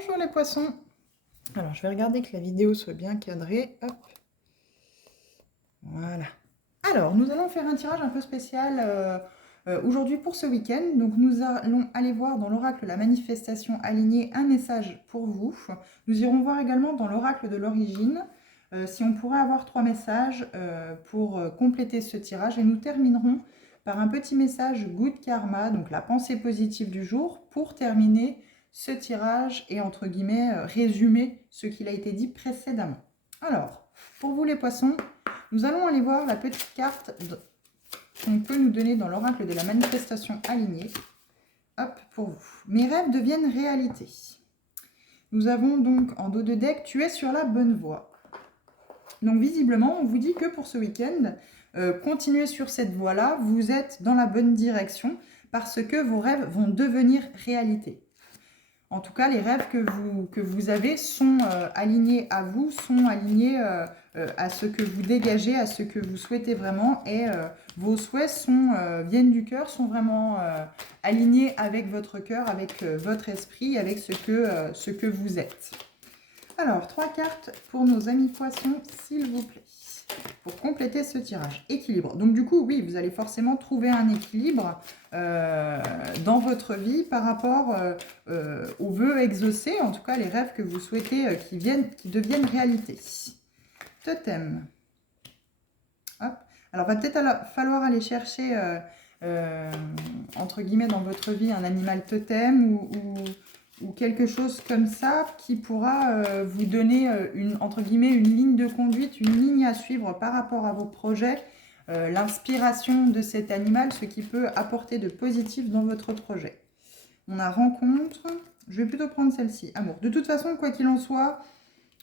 Bonjour les poissons. Alors, je vais regarder que la vidéo soit bien cadrée. Hop, voilà. Alors, nous allons faire un tirage un peu spécial aujourd'hui pour ce week-end. Donc, nous allons aller voir dans l'oracle la manifestation alignée un message pour vous. Nous irons voir également dans l'oracle de l'origine si on pourrait avoir 3 messages pour compléter ce tirage. Et nous terminerons par un petit message Good Karma, donc la pensée positive du jour, pour terminer ce tirage et entre guillemets résumer ce qu'il a été dit précédemment. Alors, pour vous les poissons, nous allons aller voir la petite carte qu'on peut nous donner dans l'oracle de la manifestation alignée. Hop, pour vous. Mes rêves deviennent réalité. Nous avons donc en dos de deck, tu es sur la bonne voie. Donc visiblement, on vous dit que pour ce week-end, continuez sur cette voie-là, vous êtes dans la bonne direction parce que vos rêves vont devenir réalité. En tout cas, les rêves que vous avez sont alignés à vous, sont alignés à ce que vous dégagez, à ce que vous souhaitez vraiment. Et vos souhaits viennent du cœur, sont vraiment alignés avec votre cœur, avec votre esprit, avec ce que vous êtes. Alors, 3 cartes pour nos amis poissons, s'il vous plaît, pour compléter ce tirage. Équilibre. Donc du coup, oui, vous allez forcément trouver un équilibre dans votre vie par rapport aux vœux exaucés, en tout cas les rêves que vous souhaitez qui deviennent réalité. Totem. Hop. Alors, va peut-être falloir aller chercher, entre guillemets, dans votre vie, un animal totem ou quelque chose comme ça qui pourra vous donner entre guillemets une ligne de conduite, une ligne à suivre par rapport à vos projets, l'inspiration de cet animal, ce qui peut apporter de positif dans votre projet. On a rencontre, je vais plutôt prendre celle-ci, amour. De toute façon, quoi qu'il en soit,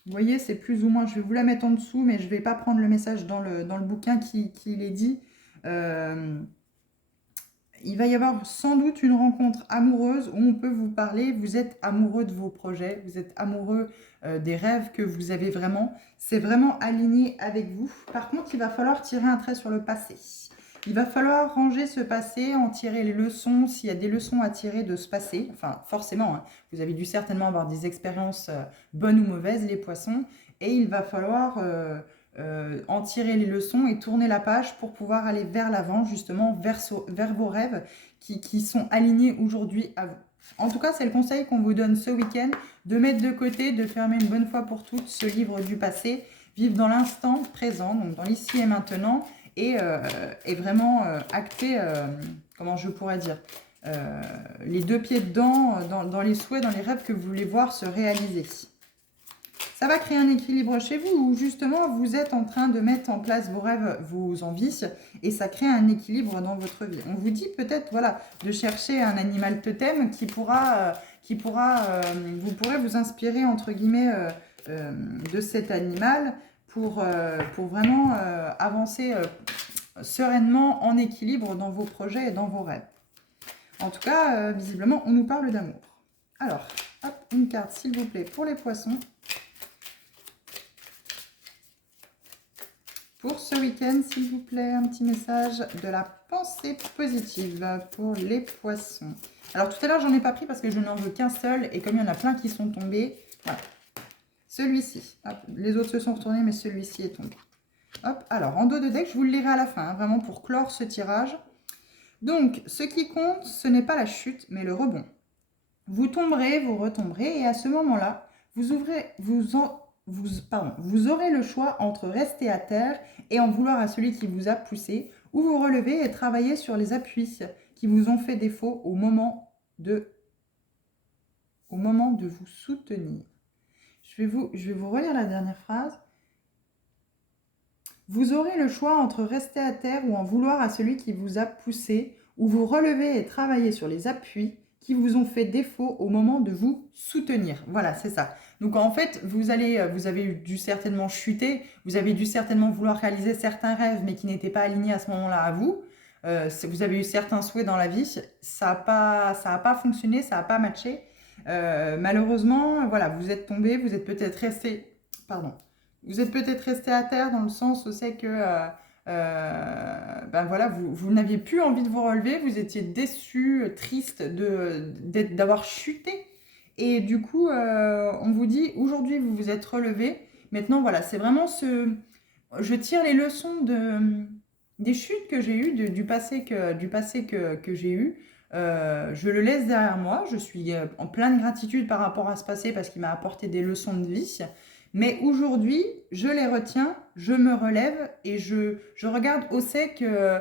vous voyez, c'est plus ou moins, je vais vous la mettre en dessous, mais je ne vais pas prendre le message dans le bouquin qui est dit. Il va y avoir sans doute une rencontre amoureuse où on peut vous parler, vous êtes amoureux de vos projets, vous êtes amoureux des rêves que vous avez vraiment. C'est vraiment aligné avec vous. Par contre, il va falloir tirer un trait sur le passé. Il va falloir ranger ce passé, en tirer les leçons, s'il y a des leçons à tirer de ce passé. Enfin, forcément, hein, vous avez dû certainement avoir des expériences bonnes ou mauvaises, les poissons. Et il va falloir en tirer les leçons et tourner la page pour pouvoir aller vers l'avant, justement, vers vos rêves qui sont alignés aujourd'hui à vous. En tout cas, c'est le conseil qu'on vous donne ce week-end, de mettre de côté, de fermer une bonne fois pour toutes ce livre du passé, vivre dans l'instant présent, donc dans l'ici et maintenant, et vraiment acter, comment je pourrais dire, les 2 pieds dedans, dans les souhaits, dans les rêves que vous voulez voir se réaliser. Ça va créer un équilibre chez vous où justement vous êtes en train de mettre en place vos rêves, vos envies et ça crée un équilibre dans votre vie. On vous dit peut-être voilà, de chercher un animal totem qui pourra vous pourrez vous inspirer entre guillemets de cet animal pour vraiment avancer sereinement en équilibre dans vos projets et dans vos rêves. En tout cas, visiblement, on nous parle d'amour. Alors, hop, une carte s'il vous plaît pour les poissons. Pour ce week-end, s'il vous plaît, un petit message de la pensée positive pour les poissons. Alors, tout à l'heure, j'en ai pas pris parce que je n'en veux qu'un seul. Et comme il y en a plein qui sont tombés, voilà. Celui-ci. Les autres se sont retournés, mais celui-ci est tombé. Hop, alors, en dos de deck, je vous le lirai à la fin, hein, vraiment pour clore ce tirage. Donc, ce qui compte, ce n'est pas la chute, mais le rebond. Vous tomberez, vous retomberez, et à ce moment-là, vous aurez le choix entre rester à terre et en vouloir à celui qui vous a poussé, ou vous relever et travailler sur les appuis qui vous ont fait défaut au moment de vous soutenir. Je vais vous relire la dernière phrase. Vous aurez le choix entre rester à terre ou en vouloir à celui qui vous a poussé, ou vous relever et travailler sur les appuis qui vous ont fait défaut au moment de vous soutenir. Voilà, c'est ça. Donc en fait, vous avez dû certainement chuter, vous avez dû certainement vouloir réaliser certains rêves, mais qui n'étaient pas alignés à ce moment-là à vous. Vous avez eu certains souhaits dans la vie, ça a pas fonctionné, ça n'a pas matché. Malheureusement, voilà, vous êtes tombé, vous êtes peut-être resté, vous êtes peut-être resté à terre dans le sens où c'est que ben voilà, vous n'aviez plus envie de vous relever, vous étiez déçu, triste d'avoir chuté Et du coup, on vous dit, aujourd'hui, vous vous êtes relevé. Maintenant, voilà, c'est vraiment ce... Je tire les leçons des chutes que j'ai eues, du passé que j'ai eu. Je le laisse derrière moi. Je suis en pleine gratitude par rapport à ce passé parce qu'il m'a apporté des leçons de vie. Mais aujourd'hui, je les retiens, je me relève et je regarde où c'est que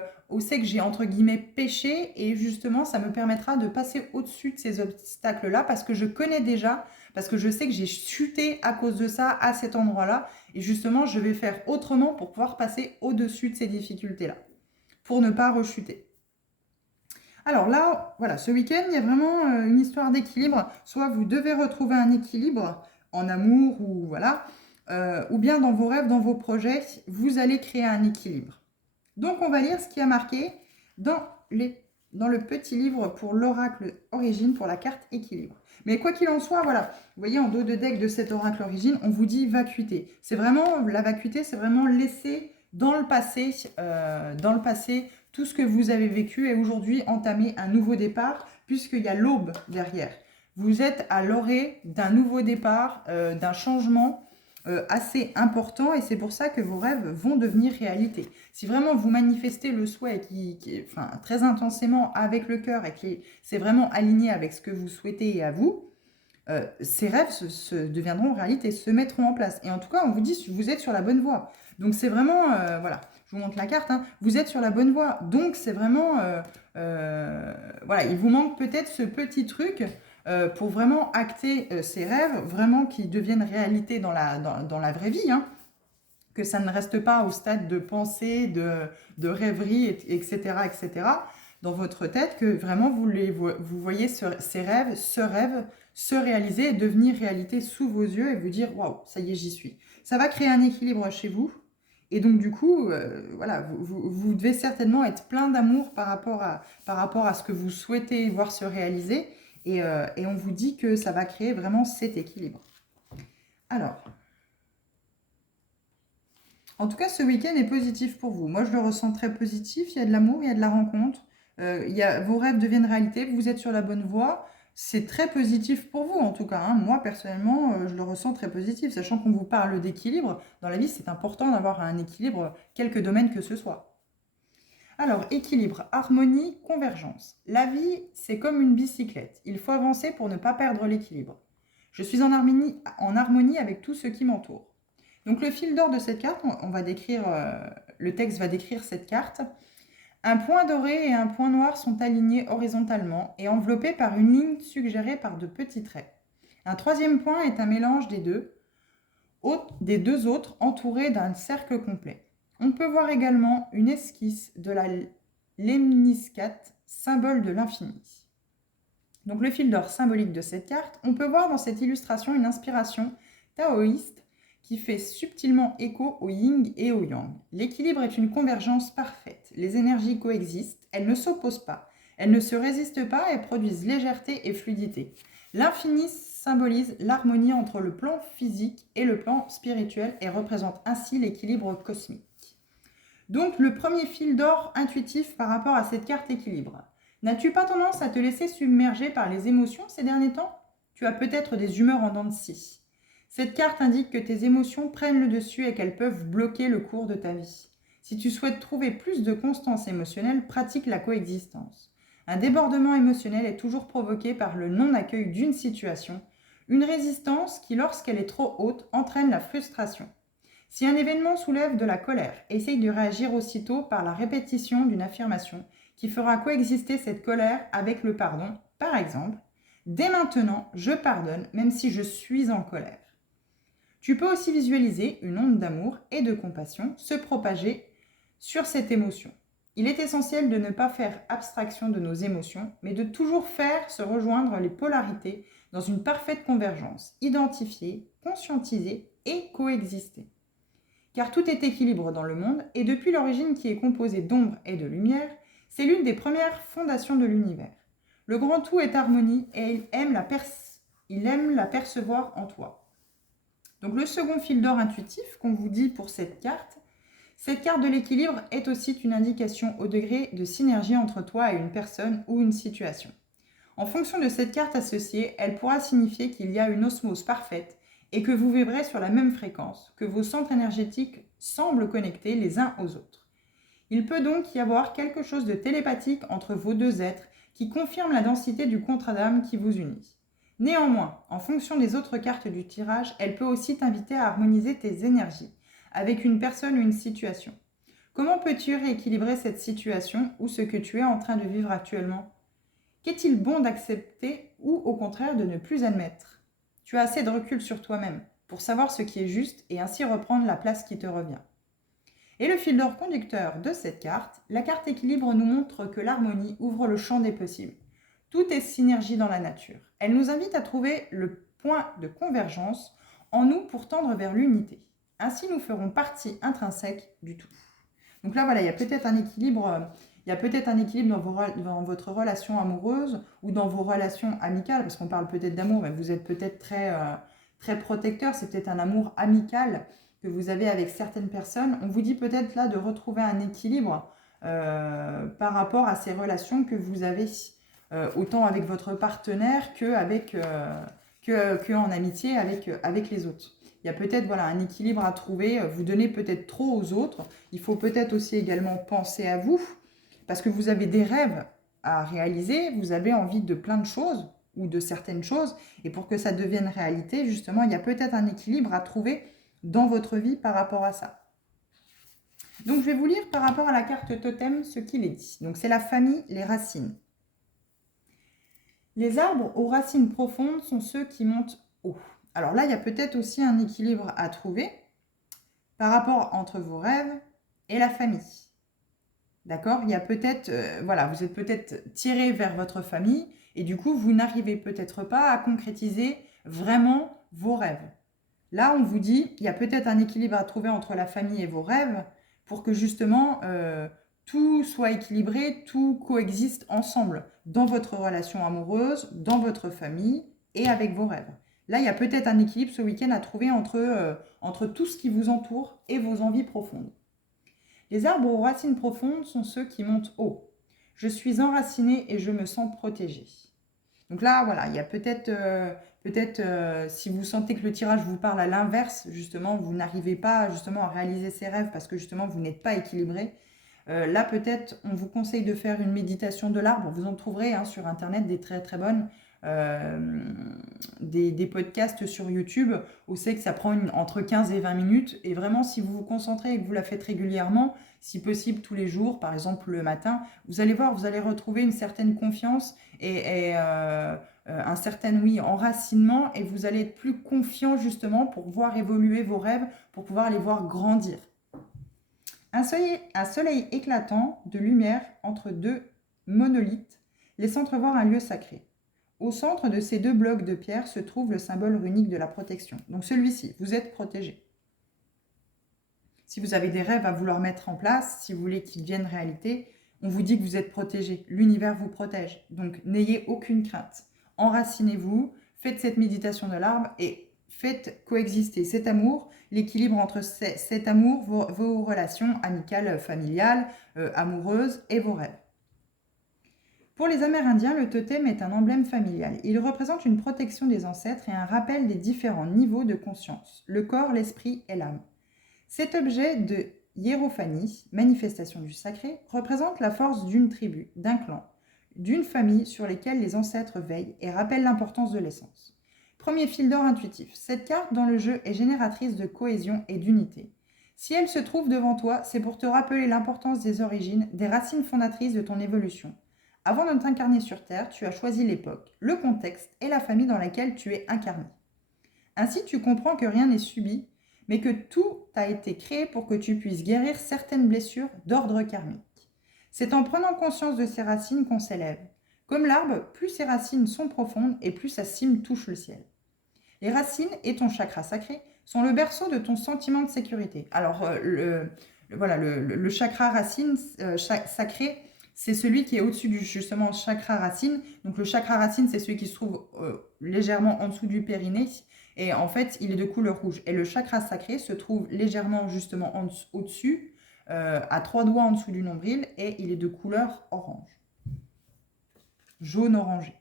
j'ai entre guillemets péché et justement, ça me permettra de passer au-dessus de ces obstacles-là parce que je connais déjà, parce que je sais que j'ai chuté à cause de ça à cet endroit-là et justement, je vais faire autrement pour pouvoir passer au-dessus de ces difficultés-là, pour ne pas rechuter. Alors là, voilà, ce week-end, il y a vraiment une histoire d'équilibre. Soit vous devez retrouver un équilibre en amour ou voilà, ou bien dans vos rêves, dans vos projets, vous allez créer un équilibre. Donc on va lire ce qui a marqué dans, dans le petit livre pour l'oracle origine, pour la carte équilibre. Mais quoi qu'il en soit, voilà, vous voyez en dos de deck de cet oracle origine, on vous dit vacuité. C'est vraiment, la vacuité, c'est vraiment laisser dans le passé tout ce que vous avez vécu et aujourd'hui entamer un nouveau départ puisqu'il y a l'aube derrière. Vous êtes à l'orée d'un nouveau départ, d'un changement assez important et c'est pour ça que vos rêves vont devenir réalité. Si vraiment vous manifestez le souhait enfin, très intensément avec le cœur et que c'est vraiment aligné avec ce que vous souhaitez et à vous, ces rêves deviendront réalité, se mettront en place. Et en tout cas, on vous dit que vous êtes sur la bonne voie. Donc c'est vraiment, voilà, je vous montre la carte, hein, vous êtes sur la bonne voie. Donc c'est vraiment, voilà, il vous manque peut-être ce petit truc pour vraiment acter ces rêves, vraiment qui deviennent réalité dans la vraie vie, hein, que ça ne reste pas au stade de pensée, de rêverie, etc., etc., dans votre tête, que vraiment vous voyez ces rêves, ce rêve se réaliser et devenir réalité sous vos yeux et vous dire « Waouh, ça y est, j'y suis ». Ça va créer un équilibre chez vous. Et donc, du coup, voilà, vous devez certainement être plein d'amour par rapport à ce que vous souhaitez voir se réaliser. Et on vous dit que ça va créer vraiment cet équilibre. Alors, en tout cas, ce week-end est positif pour vous. Moi, je le ressens très positif. Il y a de l'amour, il y a de la rencontre. Vos rêves deviennent réalité. Vous êtes sur la bonne voie. C'est très positif pour vous, en tout cas, hein. Moi, personnellement, je le ressens très positif. Sachant qu'on vous parle d'équilibre. Dans la vie, c'est important d'avoir un équilibre, quelque domaine que ce soit. Alors, équilibre, harmonie, convergence. La vie, c'est comme une bicyclette. Il faut avancer pour ne pas perdre l'équilibre. Je suis en harmonie avec tout ce qui m'entoure. Donc le fil d'or de cette carte, on va décrire, le texte va décrire cette carte. Un point doré et un point noir sont alignés horizontalement et enveloppés par une ligne suggérée par de petits traits. Un troisième point est un mélange des deux autres entourés d'un cercle complet. On peut voir également une esquisse de la lemniscate, symbole de l'infini. Donc le fil d'or symbolique de cette carte, on peut voir dans cette illustration une inspiration taoïste qui fait subtilement écho au yin et au yang. L'équilibre est une convergence parfaite. Les énergies coexistent, elles ne s'opposent pas, elles ne se résistent pas et produisent légèreté et fluidité. L'infini symbolise l'harmonie entre le plan physique et le plan spirituel et représente ainsi l'équilibre cosmique. Donc le premier fil d'or intuitif par rapport à cette carte équilibre. N'as-tu pas tendance à te laisser submerger par les émotions ces derniers temps? Tu as peut-être des humeurs en dents de scie. Cette carte indique que tes émotions prennent le dessus et qu'elles peuvent bloquer le cours de ta vie. Si tu souhaites trouver plus de constance émotionnelle, pratique la coexistence. Un débordement émotionnel est toujours provoqué par le non-accueil d'une situation, une résistance qui, lorsqu'elle est trop haute, entraîne la frustration. Si un événement soulève de la colère, essaye de réagir aussitôt par la répétition d'une affirmation qui fera coexister cette colère avec le pardon. Par exemple, dès maintenant, je pardonne même si je suis en colère. Tu peux aussi visualiser une onde d'amour et de compassion se propager sur cette émotion. Il est essentiel de ne pas faire abstraction de nos émotions, mais de toujours faire se rejoindre les polarités dans une parfaite convergence, identifier, conscientiser et coexister. Car tout est équilibre dans le monde, et depuis l'origine qui est composée d'ombre et de lumière, c'est l'une des premières fondations de l'univers. Le grand tout est harmonie et il aime la percevoir en toi. Donc le second fil d'or intuitif qu'on vous dit pour cette carte de l'équilibre est aussi une indication au degré de synergie entre toi et une personne ou une situation. En fonction de cette carte associée, elle pourra signifier qu'il y a une osmose parfaite et que vous vibrez sur la même fréquence, que vos centres énergétiques semblent connectés les uns aux autres. Il peut donc y avoir quelque chose de télépathique entre vos deux êtres qui confirme la densité du contrat d'âme qui vous unit. Néanmoins, en fonction des autres cartes du tirage, elle peut aussi t'inviter à harmoniser tes énergies avec une personne ou une situation. Comment peux-tu rééquilibrer cette situation ou ce que tu es en train de vivre actuellement? Qu'est-il bon d'accepter ou au contraire de ne plus admettre? Tu as assez de recul sur toi-même pour savoir ce qui est juste et ainsi reprendre la place qui te revient. Et le fil d'or conducteur de cette carte, la carte équilibre nous montre que l'harmonie ouvre le champ des possibles. Tout est synergie dans la nature. Elle nous invite à trouver le point de convergence en nous pour tendre vers l'unité. Ainsi, nous ferons partie intrinsèque du tout. Donc là, voilà, il y a peut-être un équilibre, dans votre relation amoureuse ou dans vos relations amicales, parce qu'on parle peut-être d'amour, mais vous êtes peut-être très protecteur, c'est peut-être un amour amical que vous avez avec certaines personnes. On vous dit peut-être là de retrouver un équilibre par rapport à ces relations que vous avez, autant avec votre partenaire que en amitié avec les autres. Il y a peut-être un équilibre à trouver, vous donnez peut-être trop aux autres. Il faut peut-être aussi également penser à vous, parce que vous avez des rêves à réaliser, vous avez envie de plein de choses ou de certaines choses, et pour que ça devienne réalité, justement, il y a peut-être un équilibre à trouver dans votre vie par rapport à ça. Donc, je vais vous lire par rapport à la carte totem ce qu'il est dit. Donc, c'est la famille, les racines. Les arbres aux racines profondes sont ceux qui montent haut. Alors là, il y a peut-être aussi un équilibre à trouver par rapport entre vos rêves et la famille. D'accord? Il y a peut-être, vous êtes peut-être tiré vers votre famille et du coup, vous n'arrivez peut-être pas à concrétiser vraiment vos rêves. Là, on vous dit, il y a peut-être un équilibre à trouver entre la famille et vos rêves pour que justement tout soit équilibré, tout coexiste ensemble dans votre relation amoureuse, dans votre famille et avec vos rêves. Là, il y a peut-être un équilibre ce week-end à trouver entre tout ce qui vous entoure et vos envies profondes. Les arbres aux racines profondes sont ceux qui montent haut. Je suis enraciné et je me sens protégé. Donc là, voilà, il y a peut-être, si vous sentez que le tirage vous parle à l'inverse, justement, vous n'arrivez pas justement à réaliser ces rêves parce que justement, vous n'êtes pas équilibré. Là, peut-être, on vous conseille de faire une méditation de l'arbre. Vous en trouverez sur Internet des très très bonnes, des podcasts sur YouTube où c'est que ça prend entre 15 et 20 minutes. Et vraiment, si vous vous concentrez et que vous la faites régulièrement, si possible tous les jours, par exemple le matin, vous allez voir, vous allez retrouver une certaine confiance et un certain enracinement et vous allez être plus confiant justement pour voir évoluer vos rêves, pour pouvoir les voir grandir. Un soleil éclatant de lumière entre deux monolithes laisse entrevoir un lieu sacré. Au centre de ces deux blocs de pierre se trouve le symbole runique de la protection. Donc celui-ci, vous êtes protégé. Si vous avez des rêves à vouloir mettre en place, si vous voulez qu'ils deviennent réalité, on vous dit que vous êtes protégé. L'univers vous protège. Donc n'ayez aucune crainte. Enracinez-vous, faites cette méditation de l'arbre et faites coexister cet amour, l'équilibre entre cet amour, vos relations amicales, familiales, amoureuses et vos rêves. Pour les Amérindiens, le totem est un emblème familial. Il représente une protection des ancêtres et un rappel des différents niveaux de conscience, le corps, l'esprit et l'âme. Cet objet de hiérophanie, manifestation du sacré, représente la force d'une tribu, d'un clan, d'une famille sur lesquelles les ancêtres veillent et rappelle l'importance de l'essence. Premier fil d'or intuitif. Cette carte dans le jeu est génératrice de cohésion et d'unité. Si elle se trouve devant toi, c'est pour te rappeler l'importance des origines, des racines fondatrices de ton évolution. Avant de t'incarner sur Terre, tu as choisi l'époque, le contexte et la famille dans laquelle tu es incarné. Ainsi, tu comprends que rien n'est subi, mais que tout a été créé pour que tu puisses guérir certaines blessures d'ordre karmique. C'est en prenant conscience de ces racines qu'on s'élève. Comme l'arbre, plus ses racines sont profondes et plus sa cime touche le ciel. Les racines et ton chakra sacré sont le berceau de ton sentiment de sécurité. Alors, le chakra racine sacré, c'est celui qui est au-dessus du justement chakra racine. Donc le chakra racine, c'est celui qui se trouve légèrement en dessous du périnée. Et en fait, il est de couleur rouge. Et le chakra sacré se trouve légèrement justement au-dessus, à 3 doigts en dessous du nombril. Et il est de couleur orange. Jaune orangé.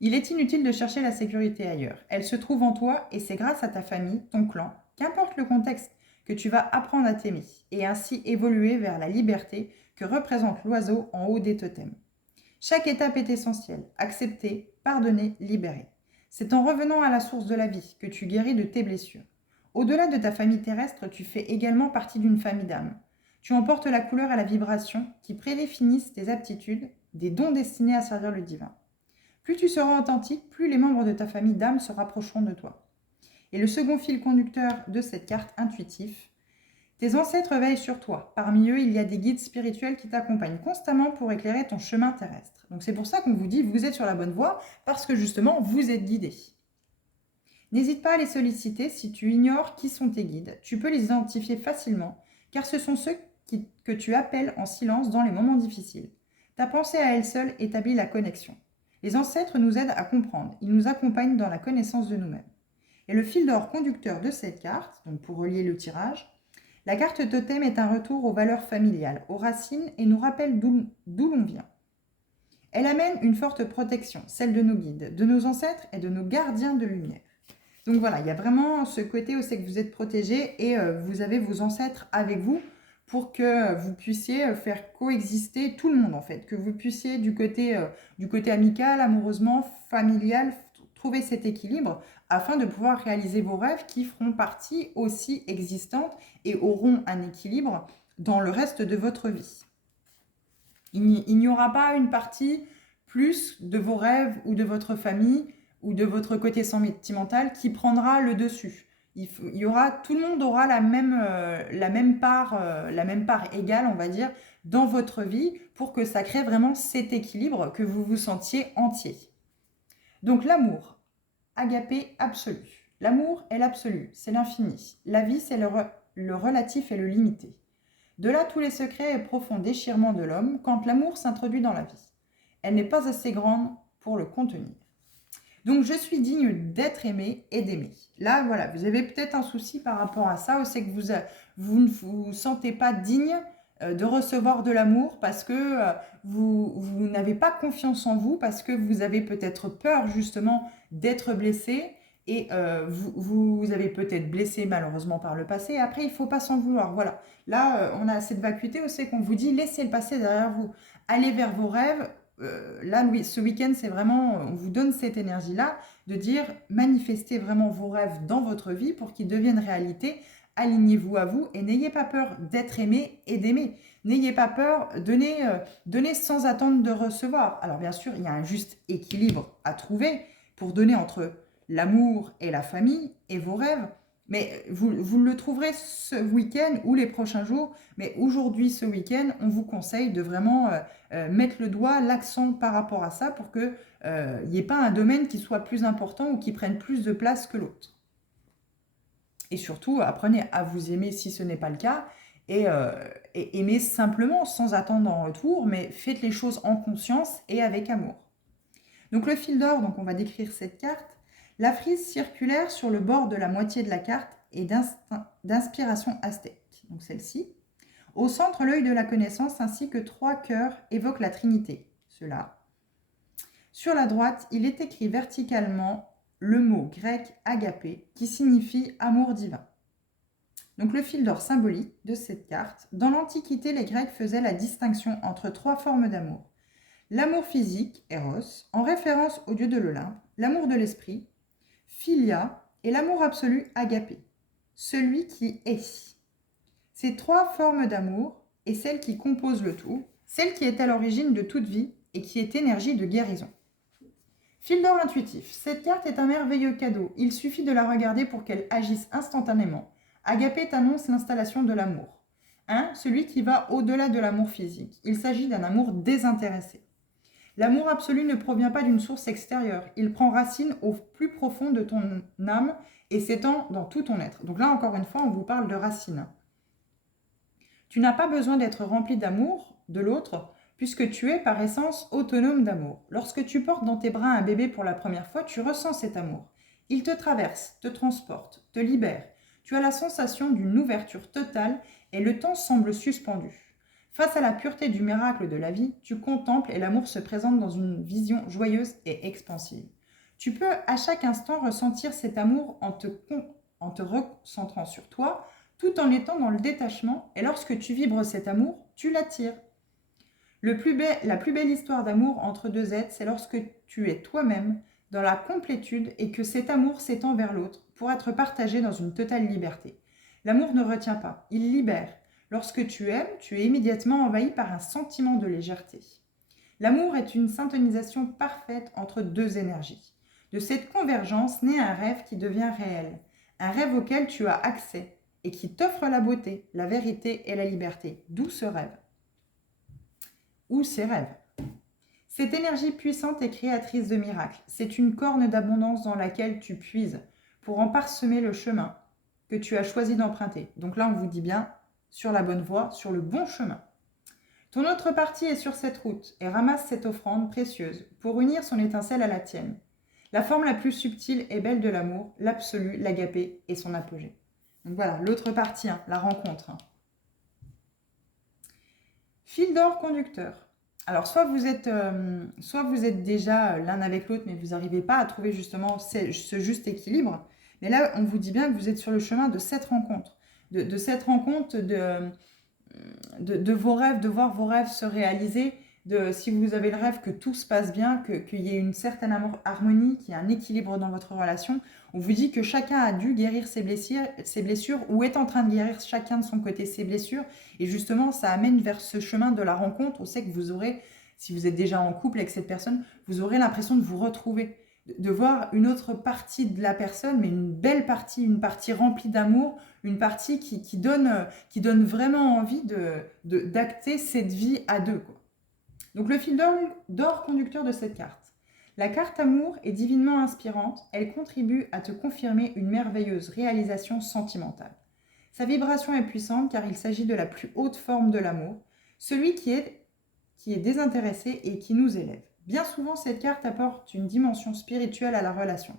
Il est inutile de chercher la sécurité ailleurs. Elle se trouve en toi et c'est grâce à ta famille, ton clan, qu'importe le contexte, que tu vas apprendre à t'aimer et ainsi évoluer vers la liberté que représente l'oiseau en haut des totems. Chaque étape est essentielle. Accepter, pardonner, libérer. C'est en revenant à la source de la vie que tu guéris de tes blessures. Au-delà de ta famille terrestre, tu fais également partie d'une famille d'âmes. Tu emportes la couleur et la vibration qui prédéfinissent tes aptitudes, des dons destinés à servir le divin. Plus tu seras authentique, plus les membres de ta famille d'âme se rapprocheront de toi. Et le second fil conducteur de cette carte intuitif, tes ancêtres veillent sur toi. Parmi eux, il y a des guides spirituels qui t'accompagnent constamment pour éclairer ton chemin terrestre. Donc c'est pour ça qu'on vous dit vous êtes sur la bonne voie, parce que justement, vous êtes guidés. N'hésite pas à les solliciter si tu ignores qui sont tes guides. Tu peux les identifier facilement, car ce sont ceux que tu appelles en silence dans les moments difficiles. Ta pensée à elle seule établit la connexion. Les ancêtres nous aident à comprendre, ils nous accompagnent dans la connaissance de nous-mêmes. Et le fil d'or conducteur de cette carte, donc pour relier le tirage, la carte totem est un retour aux valeurs familiales, aux racines et nous rappelle d'où l'on vient. Elle amène une forte protection, celle de nos guides, de nos ancêtres et de nos gardiens de lumière. Donc voilà, il y a vraiment ce côté où c'est que vous êtes protégés et vous avez vos ancêtres avec vous pour que vous puissiez faire coexister tout le monde en fait, que vous puissiez du côté amical, amoureusement, familial, trouver cet équilibre afin de pouvoir réaliser vos rêves qui feront partie aussi existantes et auront un équilibre dans le reste de votre vie. Il n'y aura pas une partie plus de vos rêves ou de votre famille ou de votre côté sentimental qui prendra le dessus. Tout le monde aura la même part égale, on va dire, dans votre vie pour que ça crée vraiment cet équilibre, que vous vous sentiez entier. Donc l'amour, agapé absolu. L'amour est l'absolu, c'est l'infini. La vie, c'est le relatif et le limité. De là tous les secrets et profonds déchirements de l'homme quand l'amour s'introduit dans la vie. Elle n'est pas assez grande pour le contenir. Donc je suis digne d'être aimé et d'aimer. Là, voilà, vous avez peut-être un souci par rapport à ça, c'est que vous ne vous sentez pas digne de recevoir de l'amour parce que vous n'avez pas confiance en vous, parce que vous avez peut-être peur justement d'être blessé et vous avez peut-être blessé malheureusement par le passé. Et après, il ne faut pas s'en vouloir. Voilà, là, on a cette vacuité où c'est qu'on vous dit laissez le passé derrière vous, allez vers vos rêves. Là, oui, ce week-end, c'est vraiment, on vous donne cette énergie-là de dire manifestez vraiment vos rêves dans votre vie pour qu'ils deviennent réalité. Alignez-vous à vous et n'ayez pas peur d'être aimé et d'aimer. N'ayez pas peur, donnez sans attendre de recevoir. Alors bien sûr, il y a un juste équilibre à trouver pour donner entre l'amour et la famille et vos rêves. Mais vous le trouverez ce week-end ou les prochains jours. Mais aujourd'hui, ce week-end, on vous conseille de vraiment mettre le doigt, l'accent par rapport à ça pour qu'il n'y ait pas un domaine qui soit plus important ou qui prenne plus de place que l'autre. Et surtout, apprenez à vous aimer si ce n'est pas le cas et aimez simplement sans attendre en retour, mais faites les choses en conscience et avec amour. Donc le fil d'or, donc on va décrire cette carte. La frise circulaire sur le bord de la moitié de la carte est d'inspiration aztèque, donc celle-ci. Au centre, l'œil de la connaissance ainsi que 3 cœurs évoquent la Trinité, ceux-là. Sur la droite, il est écrit verticalement le mot grec agapé qui signifie amour divin. Donc le fil d'or symbolique de cette carte. Dans l'Antiquité, les Grecs faisaient la distinction entre 3 formes d'amour. L'amour physique, Eros, en référence au dieu de l'Olympe, l'amour de l'esprit, Philia, et l'amour absolu, agapé, celui qui est. Ces 3 formes d'amour est celle qui compose le tout, celle qui est à l'origine de toute vie et qui est énergie de guérison. Fil d'or intuitif. Cette carte est un merveilleux cadeau. Il suffit de la regarder pour qu'elle agisse instantanément. Agapé t'annonce l'installation de l'amour. Celui qui va au-delà de l'amour physique. Il s'agit d'un amour désintéressé. L'amour absolu ne provient pas d'une source extérieure. Il prend racine au plus profond de ton âme et s'étend dans tout ton être. Donc là, encore une fois, on vous parle de racines. Tu n'as pas besoin d'être rempli d'amour de l'autre, puisque tu es par essence autonome d'amour. Lorsque tu portes dans tes bras un bébé pour la première fois, tu ressens cet amour. Il te traverse, te transporte, te libère. Tu as la sensation d'une ouverture totale et le temps semble suspendu. Face à la pureté du miracle de la vie, tu contemples et l'amour se présente dans une vision joyeuse et expansive. Tu peux à chaque instant ressentir cet amour en te recentrant sur toi, tout en étant dans le détachement, et lorsque tu vibres cet amour, tu l'attires. La plus belle histoire d'amour entre deux êtres, c'est lorsque tu es toi-même dans la complétude et que cet amour s'étend vers l'autre pour être partagé dans une totale liberté. L'amour ne retient pas, il libère. Lorsque tu aimes, tu es immédiatement envahi par un sentiment de légèreté. L'amour est une syntonisation parfaite entre deux énergies. De cette convergence naît un rêve qui devient réel, un rêve auquel tu as accès et qui t'offre la beauté, la vérité et la liberté. D'où ce rêve ou ces rêves. Cette énergie puissante et créatrice de miracles, c'est une corne d'abondance dans laquelle tu puises pour en parsemer le chemin que tu as choisi d'emprunter. Donc là, on vous dit bien sur la bonne voie, sur le bon chemin. Ton autre partie est sur cette route et ramasse cette offrande précieuse pour unir son étincelle à la tienne. La forme la plus subtile et belle de l'amour, l'absolu, l'agapé et son apogée. Donc voilà, l'autre partie, la rencontre. Fil d'or conducteur. Alors, soit vous êtes déjà l'un avec l'autre, mais vous n'arrivez pas à trouver justement ce juste équilibre. Mais là, on vous dit bien que vous êtes sur le chemin de cette rencontre. De cette rencontre, de vos rêves, de voir vos rêves se réaliser, si vous avez le rêve que tout se passe bien, qu'il y ait une certaine harmonie, qu'il y ait un équilibre dans votre relation. On vous dit que chacun a dû guérir ses blessures ou est en train de guérir chacun de son côté ses blessures. Et justement, ça amène vers ce chemin de la rencontre. On sait que vous aurez, si vous êtes déjà en couple avec cette personne, vous aurez l'impression de vous retrouver, de voir une autre partie de la personne, mais une belle partie, une partie remplie d'amour, une partie qui donne vraiment envie d'acter cette vie à deux, quoi. Donc le fil d'or conducteur de cette carte. La carte amour est divinement inspirante, elle contribue à te confirmer une merveilleuse réalisation sentimentale. Sa vibration est puissante car il s'agit de la plus haute forme de l'amour, celui qui est désintéressé et qui nous élève. Bien souvent, cette carte apporte une dimension spirituelle à la relation.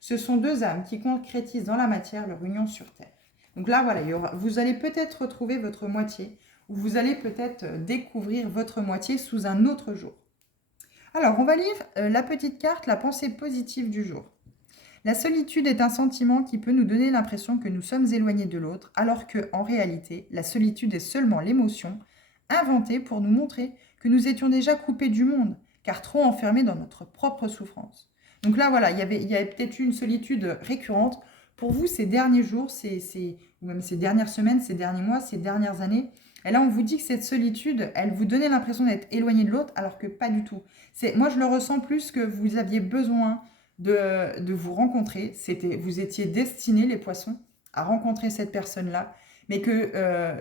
Ce sont deux âmes qui concrétisent dans la matière leur union sur Terre. Donc là, voilà, vous allez peut-être retrouver votre moitié, ou vous allez peut-être découvrir votre moitié sous un autre jour. Alors, on va lire la petite carte, la pensée positive du jour. La solitude est un sentiment qui peut nous donner l'impression que nous sommes éloignés de l'autre, alors que, en réalité, la solitude est seulement l'émotion inventée pour nous montrer que nous étions déjà coupés du monde, car trop enfermés dans notre propre souffrance. Donc là, voilà, il y avait peut-être eu une solitude récurrente. Pour vous, ces derniers jours, ou même ces dernières semaines, ces derniers mois, ces dernières années, et là, on vous dit que cette solitude, elle vous donnait l'impression d'être éloigné de l'autre, alors que pas du tout. Moi, je le ressens plus que vous aviez besoin de vous rencontrer. Vous étiez destinés, les poissons, à rencontrer cette personne-là, mais que,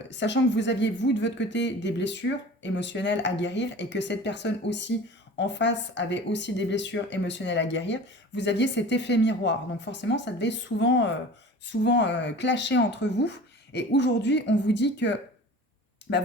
sachant que vous aviez, vous, de votre côté, des blessures émotionnelles à guérir, et que cette personne aussi, en face, avait aussi des blessures émotionnelles à guérir, vous aviez cet effet miroir. Donc forcément, ça devait souvent clasher entre vous. Et aujourd'hui, on vous dit que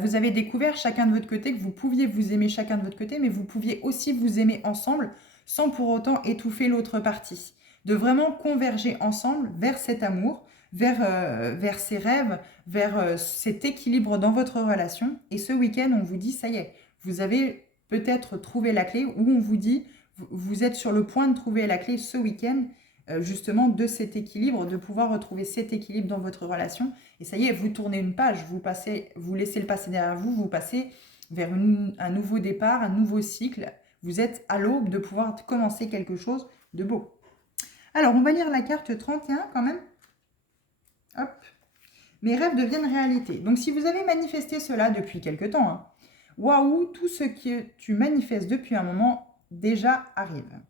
vous avez découvert chacun de votre côté, que vous pouviez vous aimer chacun de votre côté, mais vous pouviez aussi vous aimer ensemble sans pour autant étouffer l'autre partie. De vraiment converger ensemble vers cet amour, vers ces rêves, vers cet équilibre dans votre relation. Et ce week-end, on vous dit, ça y est, vous avez peut-être trouvé la clé, ou on vous dit, vous êtes sur le point de trouver la clé ce week-end, justement de cet équilibre, de pouvoir retrouver cet équilibre dans votre relation. Et ça y est, vous tournez une page, vous laissez le passé derrière vous, vous passez vers un nouveau départ, un nouveau cycle. Vous êtes à l'aube de pouvoir commencer quelque chose de beau. Alors, on va lire la carte 31 quand même. Hop. Mes rêves deviennent réalité. Donc, si vous avez manifesté cela depuis quelque temps, waouh, tout ce que tu manifestes depuis un moment déjà arrive.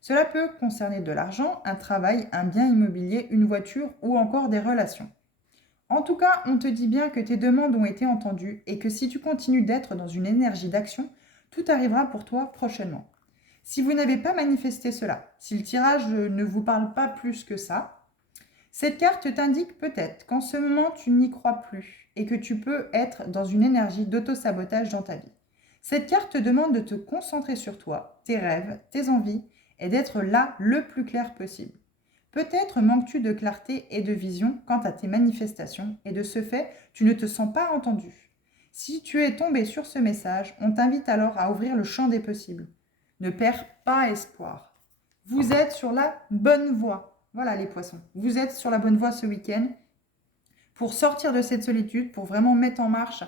Cela peut concerner de l'argent, un travail, un bien immobilier, une voiture ou encore des relations. En tout cas, on te dit bien que tes demandes ont été entendues et que si tu continues d'être dans une énergie d'action, tout arrivera pour toi prochainement. Si vous n'avez pas manifesté cela, si le tirage ne vous parle pas plus que ça, cette carte t'indique peut-être qu'en ce moment tu n'y crois plus et que tu peux être dans une énergie d'auto-sabotage dans ta vie. Cette carte te demande de te concentrer sur toi, tes rêves, tes envies et d'être là le plus clair possible. Peut-être manques-tu de clarté et de vision quant à tes manifestations et de ce fait, tu ne te sens pas entendu. Si tu es tombé sur ce message, on t'invite alors à ouvrir le champ des possibles. Ne perds pas espoir. Vous êtes sur la bonne voie. Voilà les poissons. Vous êtes sur la bonne voie ce week-end pour sortir de cette solitude, pour vraiment mettre en marche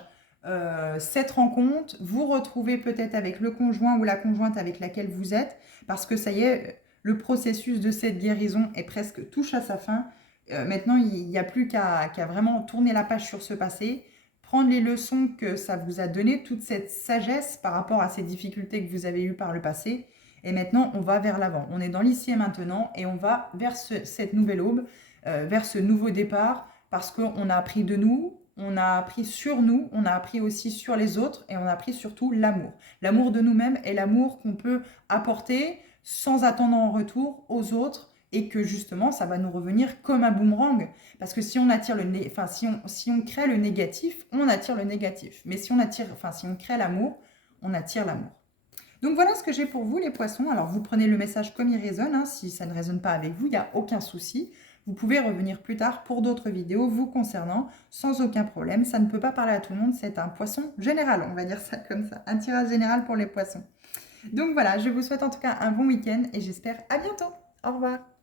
cette rencontre, vous retrouver peut-être avec le conjoint ou la conjointe avec laquelle vous êtes, parce que ça y est, le processus de cette guérison est presque touche à sa fin. Maintenant, il n'y a plus qu'à vraiment tourner la page sur ce passé, prendre les leçons que ça vous a donné, toute cette sagesse par rapport à ces difficultés que vous avez eues par le passé. Et maintenant, on va vers l'avant. On est dans l'ici et maintenant et on va vers cette nouvelle aube, vers ce nouveau départ, parce qu'on a appris de nous, on a appris sur nous, on a appris aussi sur les autres et on a appris surtout l'amour. L'amour de nous-mêmes et l'amour qu'on peut apporter sans attendre en retour aux autres et que justement ça va nous revenir comme un boomerang. Parce que si on attire si on crée le négatif, on attire le négatif. Mais si on crée l'amour, on attire l'amour. Donc voilà ce que j'ai pour vous les poissons. Alors vous prenez le message comme il résonne, hein. Si ça ne résonne pas avec vous, il n'y a aucun souci. Vous pouvez revenir plus tard pour d'autres vidéos vous concernant sans aucun problème. Ça ne peut pas parler à tout le monde, c'est un poisson général, on va dire ça comme ça. Un tirage général pour les poissons. Donc voilà, je vous souhaite en tout cas un bon week-end et j'espère à bientôt. Au revoir.